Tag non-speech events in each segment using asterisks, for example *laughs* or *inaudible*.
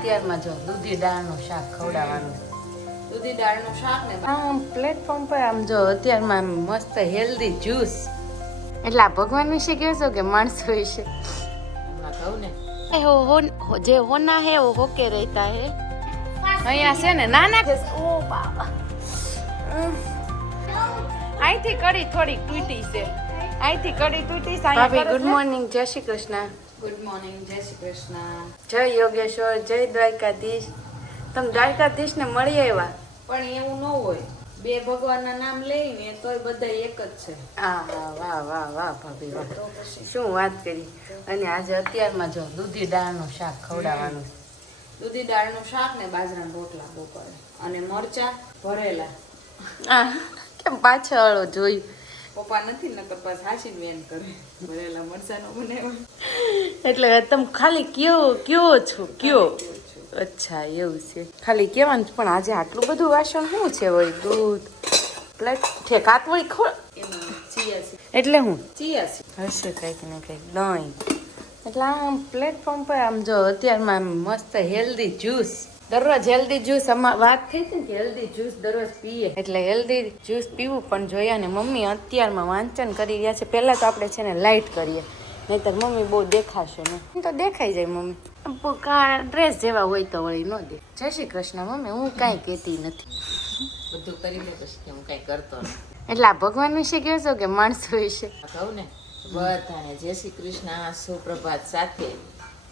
અત્યારમાં જો દૂધી દાળનું શાક ખવડાવવાનું. દૂધી દાળનું શાક ને આમ પ્લેટફોર્મ પર આમ જો અત્યારમાં આમ મસ્ત હેલ્ધી જ્યુસ એટલે આ ભગવાન વિશે કહેશો કે માણસો વિશે? કહું ને. એ હો હો જે હોના હે વો હોકે રહેતા હે. અહીંયા છે ને નાના છે. ઓ બાબા. અહીંથી કડી થોડીક તૂટી છે. અહીંથી કડી તૂટી છે ગુડ મોર્નિંગ જય શ્રી કૃષ્ણ. ગુડ મોર્નિંગ જય શ્રી કૃષ્ણ જય યોગેશ્વર જય દ્વારકાધીશ. તમે દ્વારકાધીશ ને મળી આવ્યા? પણ એવું ન હોય. બે ભગવાનના નામ લઈને તોય બધા એક જ છે. હા હા વાહ વાહ વાહ ભાભી વાહ. શું વાત કરી? અને આજે અત્યારમાં જો દૂધી દાળનું શાક ખવડાવવાનું. દૂધી દાળનું શાક ને બાજરાના રોટલા બપોરે. અને મરચા ભરેલા. કેમ પાછળ જોયું? પપ્પા નથી નકર પાછ હાસી વેન કરે. ભરેલા મરચાનો બનાવ્યો. એટલે તમે ખાલી કયો કયો છો કયો? અચ્છા એવું છે. ખાલી કહેવાનું પણ આજે આટલું બધું વાસણ શું છે વળી દૂધ? પ્લેટ ઠેક વળી ચિયા એટલે હું? હશે કંઈક ને કંઈક દહીં. એટલે આમ પ્લેટફોર્મ પર આમ જો અત્યારમાં મસ્ત હેલ્ધી જ્યુસ દરરોજ હેલ્ધી જ્યુસ અમાર વાત થઈ હતી ને કે હેલ્ધી જ્યુસ દરરોજ પીએ. એટલે હેલ્ધી જ્યુસ પીવું પણ જોઈએ ને મમ્મી અત્યારમાં વાંચન કરી રહ્યા છે. પહેલાં તો આપણે છે ને લાઇટ કરીએ. નહીતર મમ્મી બહુ દેખાશે ને તો દેખાઈ જાય મમ્મી. ડ્રેસ જેવા હોય તો વળી ન દે. જય શ્રી કૃષ્ણ મમ્મી હું કાંઈ કહેતી નથી. બધું કરી લે પછી હું કાંઈ કરતો નથી. એટલે આ ભગવાન વિશે કહેશો કે માણસો વિશે? કહું ને બધાને જય શ્રી કૃષ્ણ સુપ્રભાત સાથે.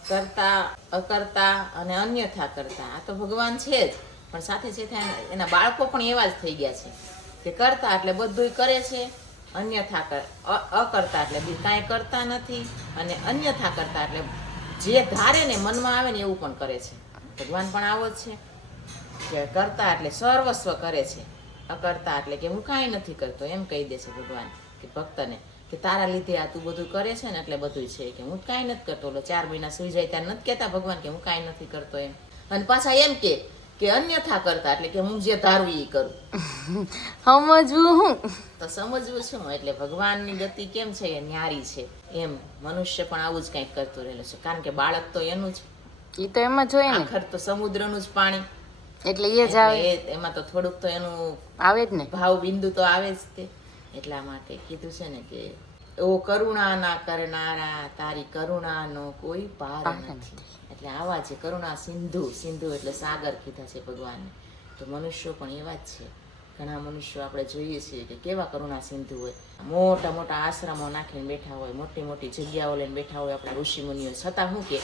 કરતા, અકર્તા અને અન્યથા કરતા. આ તો ભગવાન છે જ. પણ સાથે સાથે એના- બાળકો પણ એવા જ થઈ ગયા છે કે કરતા એટલે બધુંય કરે છે, અન્યથા કર અકર્તા એટલે કાંઈ કરતા નથી અને અન્યથા કરતા એટલે જે ધારે ને મનમાં આવે ને એવું પણ કરે છે. ભગવાન પણ આવો જ છે કે કરતા એટલે સર્વસ્વ કરે છે. અકર્તા એટલે કે હું કાંઈ નથી કરતો. એમ કહી દે છે ભગવાન કે ભક્તને કે તારા લીધે આ તું બધું કરે છે ને એટલે બધું છે કે હું કાંઈ નથી કરતો. ઓલો ચાર મહિના સુઈ જાય ત્યારે નથી કહેતા ભગવાન કે હું કાંઈ નથી કરતો એમ. અને પાછા એમ કે કે અન્યથા કરતા એટલે કે હું જે ધારું એ કરું. *laughs* સમજવું હું? તો સમજવું શું એટલે ભગવાનની ગતિ કેમ છે? એ ન્યારી છે. એમ મનુષ્ય પણ આવું જ કંઈક કરતું રહેલું છે. કારણ કે બાળક તો એનું જ. એ તો એમાં હોય ને. આખર તો સમુદ્રનું જ પાણી. એટલે એ જ આવે. એમાં તો થોડુંક તો એનું આવે જ ને. ભાવ બિંદુ તો આવે જ તે. એટલા માટે કીધું છે ને કે ઓ કરુણા ના કરનારા તારી કરુણાનો કોઈ પાર નથી. એટલે આવા છે કરુણા સિંધુ સિંધુ એટલે સાગર કીધા છે ભગવાને તો મનુષ્યો પણ એવા જ છે. ઘણા મનુષ્યો આપણે જોઈએ છીએ કે કેવા કરુણા સિંધુ હોય. મોટા મોટા આશ્રમો નાખીને બેઠા હોય મોટી મોટી જગ્યાઓ લઈને બેઠા હોય આપણે ઋષિ મુનિઓ. છતાં શું કે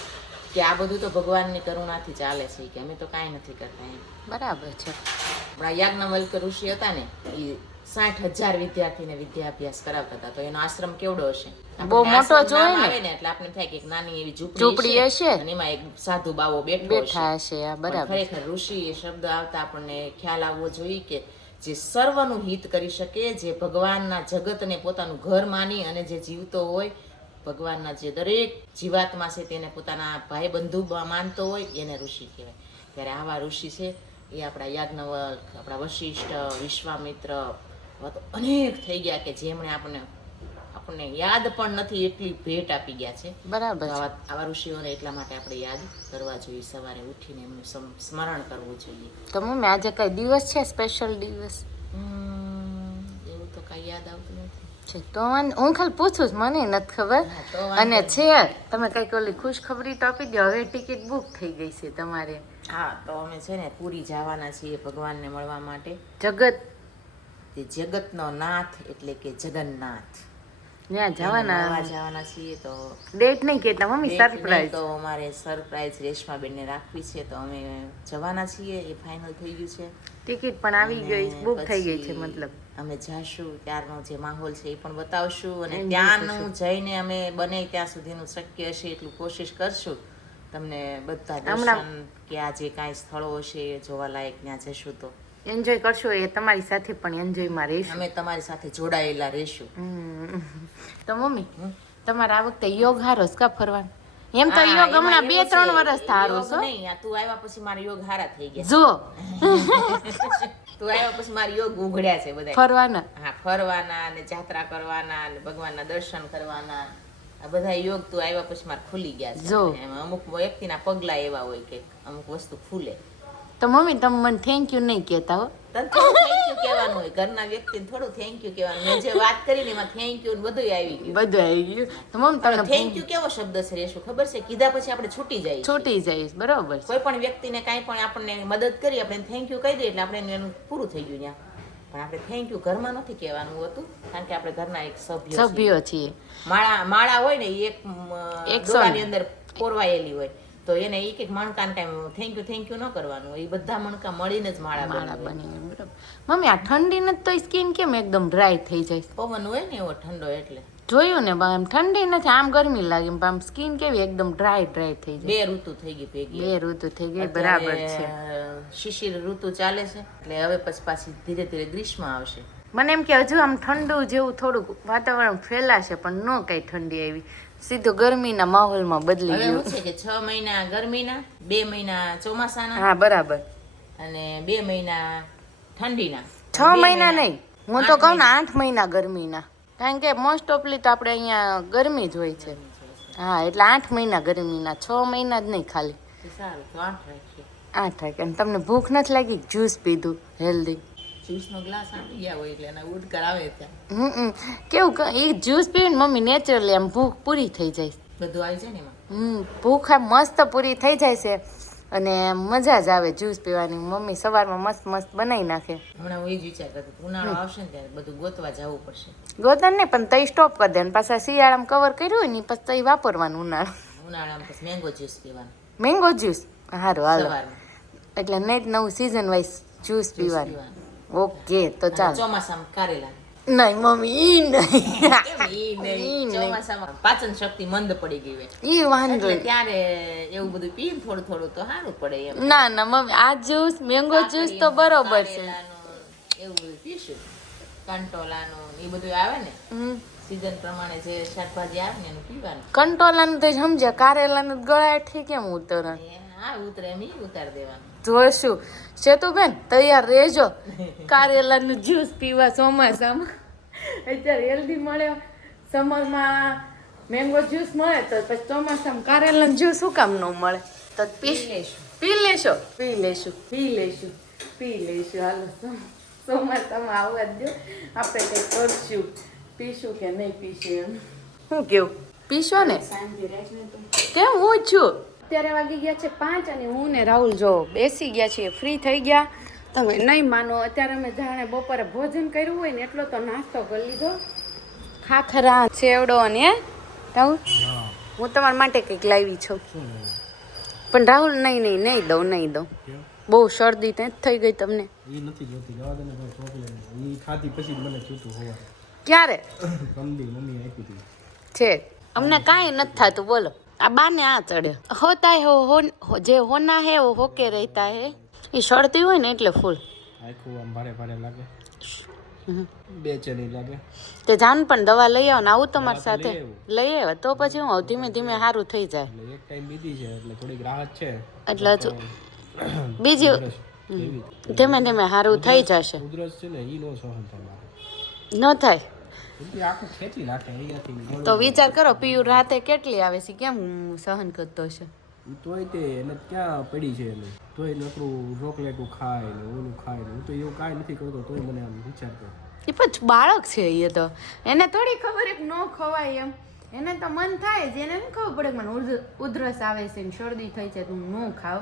કે આ બધું તો ભગવાનની કરુણાથી ચાલે છે કે અમે તો કાંઈ નથી કરતા એમ. બરાબર છે. આપણા યાજ્ઞવલ્ક ઋષિ હતા ને એ સાઠ હજાર વિદ્યાર્થીને વિદ્યાભ્યાસ કરાવતા હતા. તો એનો આશ્રમ કેવડો હશે? બહુ મોટો જોઈ ને. ને એટલે આપણે થાય કે એક નાની એવી ઝૂંપડી હશે. અને એમાં એક સાધુ બાવો બેઠો હશે. બરાબર. ખરેખર ઋષિ એ શબ્દ આવતા આપણને ખ્યાલ આવવો જોઈએ કે જે સર્વનું હિત કરી શકે જે ભગવાનના જગતને પોતાનું ઘર માની અને જે જીવતો હોય ભગવાનના જે દરેક જીવાત્મા છે તેને પોતાના ભાઈ બંધુ માનતો હોય એને ઋષિ કહેવાય. ત્યારે આવા ઋષિ છે એ આપણા યાજ્ઞવલ્ક આપણા વશિષ્ઠ વિશ્વામિત્ર આવા તો અનેક થઈ ગયા કે જેમણે આપણને આપણને યાદ પણ નથી એટલી ભેટ આપી ગયા છે. બરાબર આવા આવા ઋષિઓને એટલા માટે આપણે યાદ કરવા જોઈએ. સવારે ઉઠીને એમનું સમ- સ્મરણ કરવું જોઈએ. તો મમ્મી આજે કઈ દિવસ છે? સ્પેશિયલ દિવસ? એવું તો કઈ યાદ આવતું નથી. છે તો હું ખાલી પૂછું જ મને નથી ખબર. અને. છે તમે કંઈક ઓલી ખુશ ખબરી તો આપી દો. હવે ટિકિટ બુક થઈ ગઈ છે તમારે. હા તો અમે છે ને પૂરી જવાના છીએ ભગવાનને મળવા માટે. જગત તે જગતનો નાથ એટલે કે જગન્નાથ. ત્યાં જવાના જવાના છીએ તો ડેટ નહીં કેતા મમ્મી સરપ્રાઈઝ તો અમારે સરપ્રાઈઝ રેશમાબેનને રાખવી છે તો અમે જવાના છીએ એ ફાઇનલ થઈ ગયું છે. ટિકિટ પણ આવી ગઈ બુક થઈ ગઈ છે મતલબ. અમે જાશું ત્યારનો જે માહોલ છે એ પણ બતાવશું અને ત્યાંનું જઈને અમે બને ત્યાં સુધીનું શક્ય હશે એટલું કોશિશ કરશું. તમને બધા દર્શન કે આ જે કાંઈ સ્થળો હશે જોવાલાયક ત્યાં જશું તો. એન્જોય કરશો એ તમારી સાથે પણ એન્જોયમાં રહીશું. અમે તમારી સાથે જોડાયેલા રહીશું. તો મમ્મી તમારા આ વખતે યોગ હારો કા ફરવાનું? એમ તો યોગ હમણાં બે ત્રણ વર્ષ હારો છો. નહીં તું આવ્યા પછી મારા યોગ હારા થઈ ગયા. જો *laughs* તું આવ્યા પછી મારા યોગ ઉઘડ્યા છે બધા ફરવાના. હા ફરવાના ને જાત્રા કરવાના ને ભગવાનના દર્શન કરવાના. આ બધા યોગ તું આવ્યા પછી મારે ખુલી ગયા છે. જો. અમુક વ્યક્તિના પગલા એવા હોય કે અમુક વસ્તુ ખુલે. તો મમ્મી તમે મને થેન્ક યુ નહીં કહેતા હો. તને થોડું થેન્ક યુ કહેવાનું હોય. ઘરના વ્યક્તિને થોડું થેન્ક યુ કહેવાનું. મેં જે વાત કરી ને એમાં થેન્ક યુ બધું આવી ગયું. બધું આવી ગયું. તો મમ્મી તમને થેન્ક યુ કેવો શબ્દ છે રેશુ? ખબર છે? કીધા પછી આપણે છૂટી જાય છૂટી જઈશ બરોબર કોઈ પણ વ્યક્તિને કાંઈ પણ આપણને મદદ કરી આપણે થેન્ક યુ કહી દઈએ એટલે આપણે એનું પૂરું થઈ ગયું ત્યાં. પણ આપણે થેન્ક યુ ઘરમાં નથી કહેવાનું હોતું કારણ કે આપણે ઘરના એક સભ્ય. સભ્યો છીએ. માળા માળા હોય ને એક એક અંદર પોરવાયેલી હોય. તો એને એક એક મણકાને કાંઈ થેન્ક યુ થેન્ક યુ ન કરવાનું એ બધા મણકા મળીને જ માળા માળા બને બરાબર. મમ્મી આ ઠંડી નથી તો સ્કિન કેમ એકદમ ડ્રાય થઈ જાય? પવન હોય ને એવો ઠંડો એટલે. જોયું ને આમ ઠંડી નથી આમ ગરમી લાગે. આમ સ્કિન કેવી એકદમ ડ્રાય ડ્રાય થઈ જાય. બે ઋતુ થઈ ગઈ ભેગી. બે ઋતુ થઈ ગઈ બરાબર છે. શિશિર ઋતુ ચાલે છે. એટલે હવે પછી પાછી ધીરે ધીરે ગ્રીષ્મ આવશે. મને એમ કે હજુ આમ ઠંડુ જેવું થોડુંક વાતાવરણ ફેલાશે પણ ન કઈ ઠંડી આવી. સીધો ગરમીના માહોલમાં બદલી ગયું. છે કે છ મહિના ગરમીના બે મહિના ચોમાસાના હા બરાબર. અને બે મહિના ઠંડીના. છ મહિના નહીં. હું તો કહું ને આઠ મહિના ગરમીના. કારણ કે મોસ્ટ ઓફલી તો આપણે અહીંયા ગરમી જ હોય છે. હા એટલે આઠ મહિના ગરમીના. છ મહિના જ નહીં ખાલી. સારું તો આઠ થાય અને તમને ભૂખ નથી લાગી? જ્યુસ પીધું હેલ્ધી. જ્યુસનો ગ્લાસ આપી ગયા હોય એટલે એના ઉડકાર આવે ત્યાં. કેવું ક- એ જ્યુસ પીવીને મમ્મી નેચરલી આમ ભૂખ પૂરી થઈ જાય. બધું આવી જાય ને એમાં? ભૂખ આમ મસ્ત પૂરી થઈ જાય છે અને મજા જ આવે જ્યુસ પીવાની. મમ્મી સવારમાં મસ્ત મસ્ત બનાવી નાખે. હમણાં હું એ જ વિચાર કરતી ઉનાળો આવશે ને ત્યારે બધું ગોતવા જવું પડશે. ગોતન ને પણ તઈ સ્ટોપ કરી દે અને પાછા શિયાળામાં કવર કર્યું હોય ને પછી તઈ વાપરવાનું ઉનાળો. ઉનાળામાં પછી મેંગો જ્યુસ પીવાનું. મેંગો જ્યુસ સારું હાલો. એટલે નહીં નવું સિઝન વાઇઝ જ્યુસ પીવાનું. ઓકે તો ચાલ ચોમાસામાં કારેલા નહીં મમ્મી ઈ નહીં. ચોમાસામાં પાચન શક્તિ મંદ પડી ગઈ હોય ઈ વાંધો નહીં. ત્યારે એવું બધું પી થોડું થોડું તો સારું પડે એમ ના ના મમ્મી આ જ્યુસ મેંગો જ્યુસ તો બરોબર છે એવું બધું પીશું કંટોલાનું એ બધું આવે ને સીઝન પ્રમાણે જે શાકભાજી આવે ને એનું પીવાનું કંટોલાનું તો સમજ્યા કારેલાનું ગળાઠી કેમ ઉતરે હા ઉતરે એમ ઉતાર દેવાનું જોઈશું. સેતુબેન તૈયાર રહેજો. કારેલાનું જ્યુસ પીવા ચોમાસામાં. અત્યારે હેલ્ધી મળે. સમરમાં મેંગો જ્યુસ મળે તો પછી ચોમાસામાં કારેલાનું જ્યુસ શું કામ ન મળે? તો પી લઈશું પી લેશો? પી લેશું. પી લેશું. પી લેશું. હાલો ચોમાસામાં આવવા દો આપણે કંઈક કરશું? પીશું કે નહીં પીશું એમ? શું કેવું? પીશો ને? કેમ? હું છું. અત્યારે વાગી ગયા છે પાંચ અને હું ને રાહુલ જો બેસી ગયા છીએ ફ્રી થઈ ગયા. તમે નહીં માનો અત્યારે અમે જાણે બપોરે ભોજન કર્યું હોય ને એટલો તો નાસ્તો કરી લીધો. ખાખરા સેવડો અને રાહુલ? હું. તમારા માટે કંઈક લાવી છું. પણ રાહુલ નહીં નહીં નહીં દઉં નહીં દઉં. બહુ શરદી ત્યાં થઈ ગઈ તમને? એ નથી જોતી. જવા દે ને એ ખાધી પછી મને છૂટું હોવા ક્યારે? મમ્મી આપી હતી છે. અમને કાંઈ નથી થતું બોલો. આ બાને આ ચડ્યો હોતા હે હો જે હોના હે ઓ હોકે રહેતા હે. એ સળતી હોય ને એટલે ફૂલ. આખું આમ ભારે ભારે લાગે. બેચેની લાગે. તે જાન પણ દવા લઈ આવો ને આવું તમારી સાથે. લઈ આવ્યા તો પછી હું ધીમે ધીમે સારું થઈ જાય. એટલે એક ટાઈમ બીજી છે એટલે થોડીક રાહત છે. એટલે હજુ બીજી ધીમે ધીમે સારું થઈ જશે. ઉધરસ છે ને એ નો સહન થાય ન થાય? તો વિચાર કરો પીયુ રાતે કેટલી આવે છે? કેમ સહન કરતો છે તોય તે એને ક્યાં પડી છે એને? તોય નકરું ચોકલેટું ખાય ને ઓલું ખાય ને હું તો એવું કાંઈ નથી કરતો તોય મને આમ વિચાર કરો. એ પછી બાળક છે એ તો. એને થોડી ખબર એક ન ખવાય એમ. એને તો મન થાય જ એને ખબર પડે કે મને ઉધરસ આવે છે ને શરદી થઈ છે તું ન ખાવ.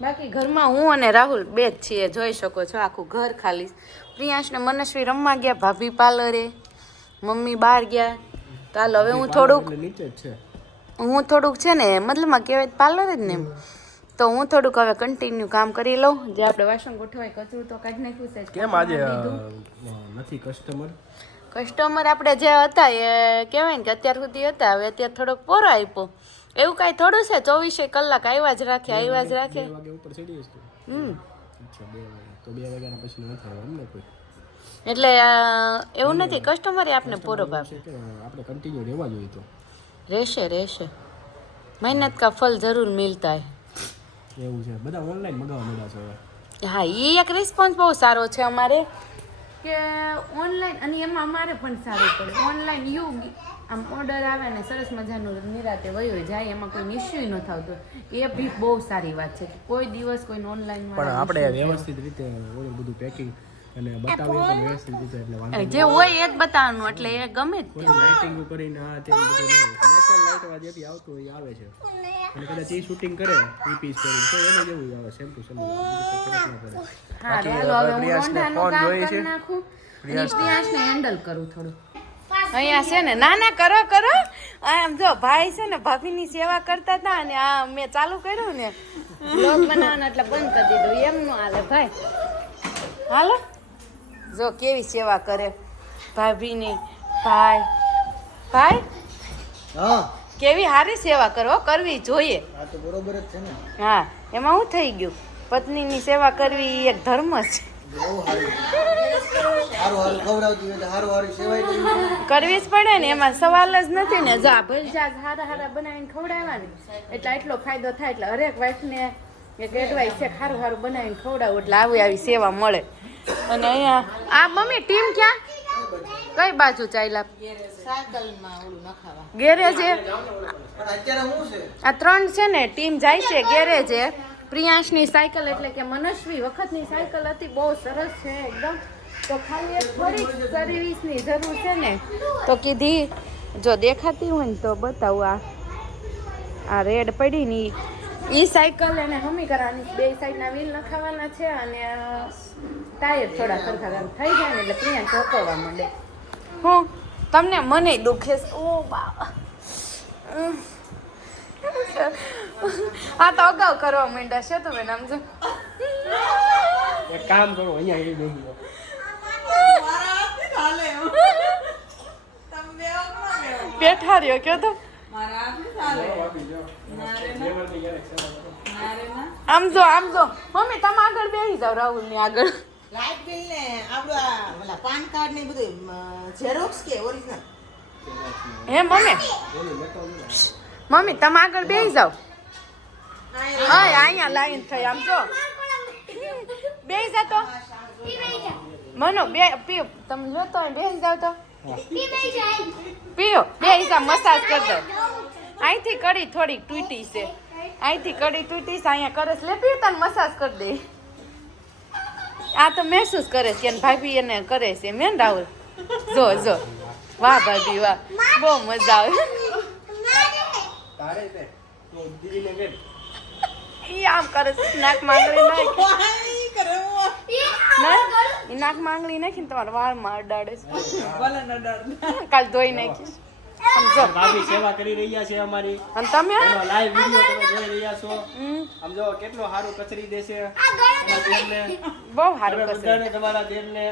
બાકી ઘરમાં હું અને રાહુલ બે જ છીએ જોઈ શકો છો આખું ઘર ખાલી. પ્રિયાંશ ને મનસ્વી રમવા ગયા ભાભી પાર્લરે. મમ્મી બહાર ગયા. તો હાલ હવે હું થોડુંક હું થોડુંક છે ને મતલબમાં કહેવાય પાર્લર જ ને તો હું થોડુંક હવે કન્ટિન્યુ કામ કરી લઉં. જે આપણે વાસણ ગોઠવાય કચરું તો કાઢી નાખ્યું છે કેમ આજે નથી કસ્ટમર કસ્ટમર આપણે જે હતા એ કહેવાય ને કે અત્યાર સુધી હતા. હવે અત્યારે થોડોક પોરો આપ્યો. એવું કાંઈ થોડું છે? ચોવીસે કલાક આવ્યા જ રાખે આવ્યા જ રાખે. હમ. તો બે વાગ્યાના પછી ન થાય એમ ને કોઈ? એટલે એવું નથી કસ્ટમરે આપને પૂરો ભાવ. આપણે કન્ટિન્યુ રહેવા જોઈએ તો. રહેશે રહેશે. મહેનત કા ફલ જરૂર મિલતા હે એવું છે. બધા ઓનલાઈન મગાવવા મળ્યા છે હવે. હા એ એક રિસ્પોન્સ બહુ સારો છે અમારે. કે ઓનલાઈન અને એમાં અમારે પણ સારું પડે. ઓનલાઈન યુ આમ ઓર્ડર આવે ને સરસ મજાનું નિરાતે વયો જાય એમાં કોઈ ઇસ્યુ ન થતો એ બી બહુ સારી વાત છે કે કોઈ દિવસ કોઈને ઓનલાઈન પણ આપણે વ્યવસ્થિત રીતે બધું પેકિંગ અને બતાવીએ પણ વ્યવસ્થિત રીતે એટલે વાંધો જે હોય એ જ બતાવવાનું એટલે એ ગમે જ તે લાઇટિંગ કરીને આ તે બધું નેચરલ લાઇટ વાજે બી આવતું હોય આવે છે. અને કદાચ એ શૂટિંગ કરે એ પીસ કરીને તો એને જેવું આવે સેમ ટુ સેમ હા ચાલો હવે હું રોંઢાનું કામ કરી નાખું પ્રિયાસને હેન્ડલ કરું થોડું. અહીંયા છે ને ના ના કરો કરો. આમ જો ભાઈ છે ને ભાભીની સેવા કરતા હતા અને આ મેં ચાલુ કર્યું ને. બ્લોગ બનાવવાનું એટલે બંધ કરી દીધું. એમ નો હાલે ભાઈ. હાલો. જો કેવી સેવા કરે? ભાભીની ભાઈ. ભાઈ? હા. કેવી સારી સેવા કરો કરવી જોઈએ. તો બરોબર જ છે ને. હા એમાં હું થઈ ગયું? પત્નીની સેવા કરવી એ એક ધર્મ છે. સારું સારું સારું સારું સારું કરવી જ પડે ને એમાં સવાલ જ નથી ને. જો ભલજા હારા હારા બનાવીને ખવડાવવાની. એટલે એટલો ફાયદો થાય એટલે હરેક વાઈફને એક એડવાઇસ છે ખારું ખારું બનાવીને ખવડાવું એટલે આવી આવી સેવા મળે. અને અહીંયા આ મમ્મી ટીમ ક્યાં? કઈ બાજુ ચાલ્યા? સાયકલમાં ગેરેજે? અત્યારે શું છે? આ ત્રણ છે ને ટીમ જાય છે ગેરેજે. પ્રિયાંશની સાયકલ એટલે કે મનસ્વી વખતની સાયકલ હતી બહુ સરસ છે એકદમ. તો ખાલી એક થોડીક સર્વિસની જરૂર છે ને. તો કીધી જો દેખાતી હોય ને તો બતાવું આ. આ રેડ પડી ને ઈ સાયકલ અને હમી કરવાની. બે સાઈડના વ્હીલ નખાવાના છે અને ટાયર થોડા સરખા આમ થઈ જાય ને એટલે પ્રિયા ચોકવવા માંડે. હું? તમને મને દુખે ઓ બા આ તો અગાઉ કરવા માંડ્યા છે તમે નામ જો. કામ કરો અહીંયા એ બેસી જાઓ. બેઠા રહ્યો કયો તો? આમ જો આમ જો. મમ્મી તમે આગળ બેસી જાઓ રાહુલની આગળ. લાઇટ બિલ ને આપણું આ ઓલા પાન કાર્ડ ને બધું ઝેરોક્સ કે ઓરિજિનલ હે મમ્મી? મમ્મી તમે આગળ બેસી જાવ હા અહીંયા લાઈન થઈ આમ જો. બેસી જા તો. મનો બે તમે જોતો બેસી જાવ તો. પીઓ. બે હિસાબ મસાજ કરતો દો. અહીંથી કડી થોડીક તૂટી છે. અહીંથી કડી તૂટી છે અહીંયા કરે છે લે પીઓ તને મસાજ કરી દે. આ તો મહેસૂસ કરે છે એને ભાભી એને કરે છે. મેન રાહુલ? જો જો. વાહ ભાભી વાહ. બહુ મજા આવે. આમ કરે છે નાક માંગણી નાખી. નાક માંગળી નાખીને તમારા વાળમાં અડાડે છે. કાલ ધોઈ નાખીશ. સમજો. ભાભી સેવા કરી રહ્યા છે અમારી. અને તમે? લાઈવ વીડિયો તમે જોઈ રહ્યા છો. સમજો કેટલો સારું કચરી દેશે. બહુ સારું કચરી. તમારા દેરને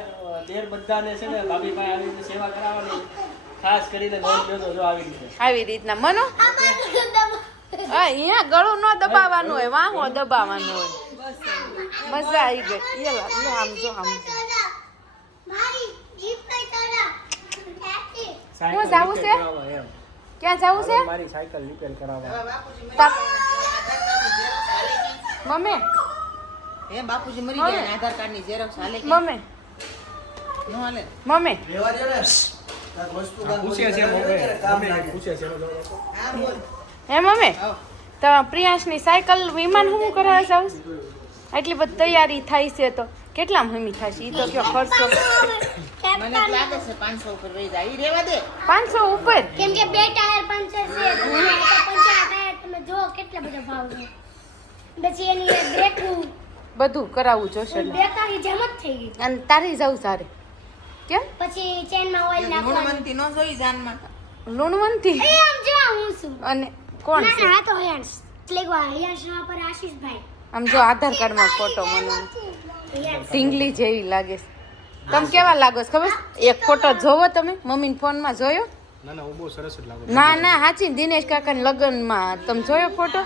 દેર બધાને છે ને ભાભી ભાઈ આવી રીતે સેવા કરાવવાની. ખાસ કરીને નોંધ લેજો જો આવી રીતે. આવી રીતના. મનો? હા અહીંયા ગળું ન દબાવવાનું હોય વાંહો દબાવવાનું હોય. મજા આવી ગઈ. એ લા આમ જો આમ. સાયકલ જાવું છે? ક્યાં જવું છે? મારી સાયકલ રિપેર કરાવવા. મમ્મી. હે બાપુજી મરી ગયા આધાર કાર્ડની ઝેરોક્સ હાલે કે? મમ્મી. ન હાલે. મમ્મી. આ પૂછે છે મમ્મી મમ્મી પૂછે છે હે મમ્મી? તો પ્રિયાંશની સાયકલ વિમાન હું કરવા જાઉં? એટલી બધી તૈયારી થાય છે તો કેટલા હમી થશે એ તો કયો ખર્ચો? મને લાગે છે પાંચસો ઉપર વહી જાય. ઈ રેવા દે. પાંચસો ઉપર? કેમ કે બે ટાયર પંચર છે તો પંચર ટાયર તમે જો કેટલા બધા ભાવ છે. પછી એની બ્રેકનું બધું કરાવવું જોશે બેકારી જેમ જ થઈ ગઈ. અને તારી જવું સારે કેમ? પછી ચેનમાં ઓઇલ નાખવાનું. લુણવંતી ન જોઈ જાનમાં. લૂણવંતી? એ આમ જો હું છું અને કોણ ના છે? ના તો હયાંશ એટલે કે હયાંશ ના પર આશીષભાઈ આમ જો આધાર કાર્ડમાં ફોટો મને. ઢીંગલી જેવી લાગે છે. તમે કેવા લાગો છો? ખબર છે? એક ફોટો જોવો તમે મમ્મીના ફોનમાં જોયો? ના ના હું બહુ સરસ જ લાગો ના ના હાચી દિનેશ કાકાના લગ્નમાં. તમે જોયો ફોટો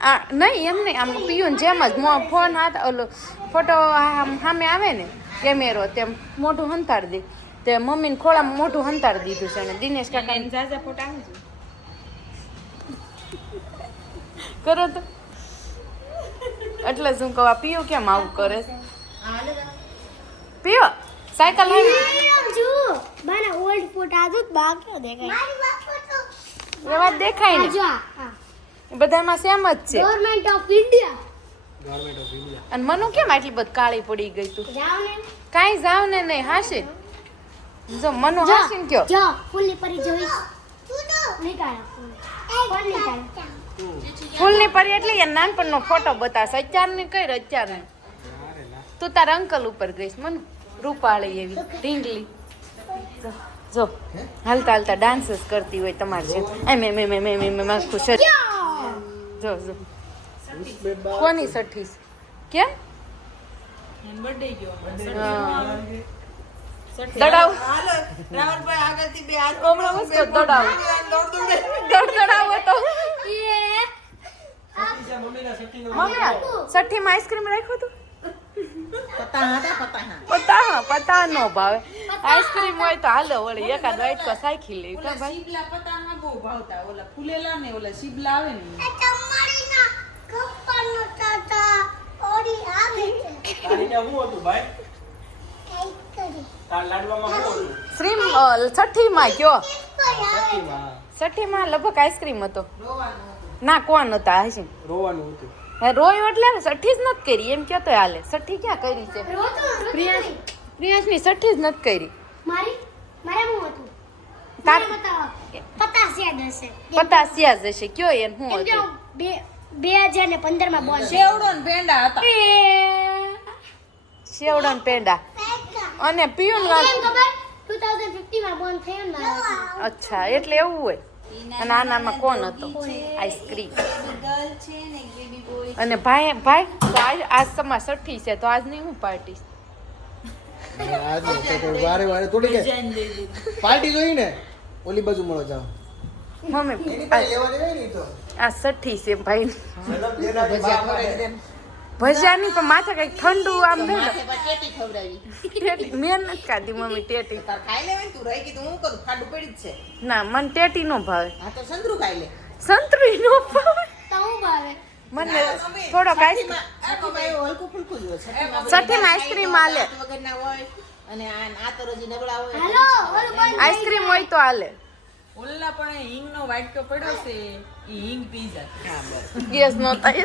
આ નહીં એમ નહીં આમ પીયું જેમ જ મો ફોન હાથ ઓલો ફોટો આમ સામે આવે ને કેમેરો તેમ મોઢું હંતાડી દે. તે મમ્મીને ખોળામાં મોઢું હંતાડી દીધું છે અને દિનેશ કાકા ફોટા કરો તો. એટલે શું કહું પીઓ કેમ આવું કરે? પીઓ સાયકલ લાવી મારા ઓલ્ડ ફોટો આજુ બાકી દેખાય એવા દેખાય ને બધામાં સેમ જ છે. Government of India government of India અને મનુ કેમ આટલી બધી કાળી પડી ગઈ તું? ને કાંઈ જાવ ને નહીં હાશે. જો મનુ હાશે ને કયો. જો ફૂલી પરી જોઈશ. નીકાળો ફૂલ ફૂલ નીકાળો. ફૂલની પરી એટલે એ નાનપણનો ફોટો બતાવશે. અત્યારની કઈ અત્યારને તું તારા અંકલ ઉપર ગઈશ મને રૂપાળી એવી ઢીંગલી. જો, જો. હાલતા હાલતા ડાન્સ જ કરતી હોય તમારે જે એમ એમ એમ એમ એમ એમ એમ ખુશ જો જો. કોની સઠ્ઠીસ? કેમ? દડાવ. રાવણભાઈ આગળથી બે હાથ હમણાં દડાવ. દોડ દોડ દડાવો તો એ મમ્મીના સઠ્ઠીનો મમ્મી સઠ્ઠીમાં આઈસ્ક્રીમ રાખ્યું હતું પતા પતા હા પતા પતા નો ભાવે આઈસ્ક્રીમ હોય તો હાલો વળી એકાદ વાઈટ કો સાયખી લેવી કા ભાઈ? શીબલા પતા બહુ ભાવતા ઓલા ફૂલેલા ને ઓલા શીબલા આવે ને તમારીના કપ્પાનો તાતા ઓડી આવે છે. તારીને શું હતું ભાઈ? કઈ કરી તાર લાડવામાં શું હતું? શ્રીમ છઠ્ઠીમાં કયો છઠ્ઠીમાં. લગભગ આઈસ્ક્રીમ હતો. ના કોણ હતા હશે. રોવાનું હતું. હે રોય એટલે સઠ્ઠી જ નથી કરી. એમ કહેતો તો હાલે. સઠ્ઠી ક્યાં કરી છે? પ્રિયાંશ પ્રિયાંશની છઠ્ઠી જ નથી કરી. મારી? મારે હું હતું? પતાસિયા જશે. કયો એમ હતું? હું બે હજાર ને પંદરમાં બોલ. સેવડો ને પેંડા હતા. શેવડો ને પેંડા અને પિયુન ખબર? 2050 માં બોન થયો ને અચ્છા એટલે એવું હોય. અને આનામાં કોણ હતો? આઈસ્ક્રીમ અને ભાઈ ભાઈ તો આજ આજ તમાર સઠ્ઠી છે તો આજની હું પાર્ટી વારે વારે થોડી કે પાર્ટી જોઈ ને ઓલી બાજુ મળો જાઓ. મમ્મી આ છઠ્ઠી છે ભાઈ. હોય. ભજીયાની પણ માથે કઈ ઠંડુ આમ ટેટી મેં નથી ખાધી મમ્મી ટેટી. તાર ખાઈ લેવાય તું રહી કીધું હું કરું? ખાડું પડી જ છે. ના મને ટેટી નો ભાવે. હા તો સંતરું ખાઈ લે. સંતરી નો ભાવે? તો હું ભાવે મને થોડો આઈસ્ક્રીમ આઈસ્ક્રીમ આલે. અને આ આ તો રોજી નબળા હોય. હાલો ઓલું બંધ આઈસ્ક્રીમ હોય તો આલે ઓલા પણ હિંગ નો વાટકો પડ્યો છે હિંગ પી જાય. હા બસ ગેસ નો થાય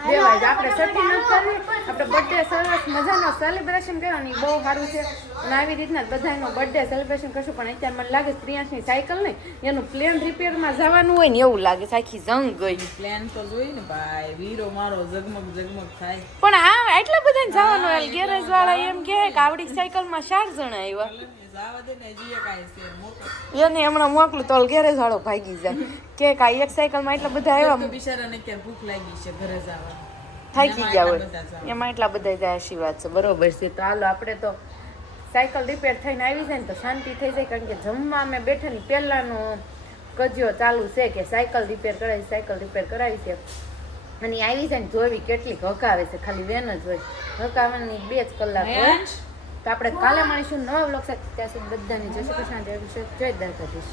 એટલે દેવાય આપણે છઠ્ઠી ન કરવી આપણે બર્થડે સરસ મજાનો સેલિબ્રેશન કરવાની બહુ સારું છે. અને આવી રીતના બધાનો બર્થડે સેલિબ્રેશન કરશું. પણ અત્યારે મને લાગે છે પ્રિયાંશની સાયકલ નહીં એનું પ્લેન રિપેરમાં જવાનું હોય ને એવું લાગે છે. આખી જંગ ગઈ. પ્લેન તો જોઈ ને ભાઈ વીરો મારો ઝગમગ ઝગમગ થાય. પણ હા એટલા બધા જવાનું હોય ગેરેજ વાળા એમ કે આવડી સાયકલમાં ચાર જણા આવ્યા. એને હમણાં મોકલું તો ગેરેજ વાળો ભાગી જાય. કે કાંઈ એક સાયકલમાં એટલા બધા આવ્યા. બિચારાને ક્યાં ભૂખ લાગી છે ઘરે જવા. થાકી ગયા હોય. એમાં એટલા બધા જાય આશી વાત છે. બરોબર છે. તો હાલો આપણે તો સાયકલ રિપેર થઈને આવી જાય ને તો શાંતિ થઈ જાય કારણ કે જમવા અમે બેઠા ને પહેલાનો કજિયો ચાલુ છે કે સાયકલ રિપેર કરાવી સાયકલ રિપેર કરાવી છે. અને આવી જાય ને જોવી કેટલીક હકાવે છે. ખાલી વેન જ હોય. હકાવવાની બે જ કલાક હોય. તો આપણે કાલે મળીશું નવા બ્લોગ સાથે ત્યાં સુધી બધાની જય શ્રી કૃષ્ણ જય શ્રી જય દ્વારકાધીશ.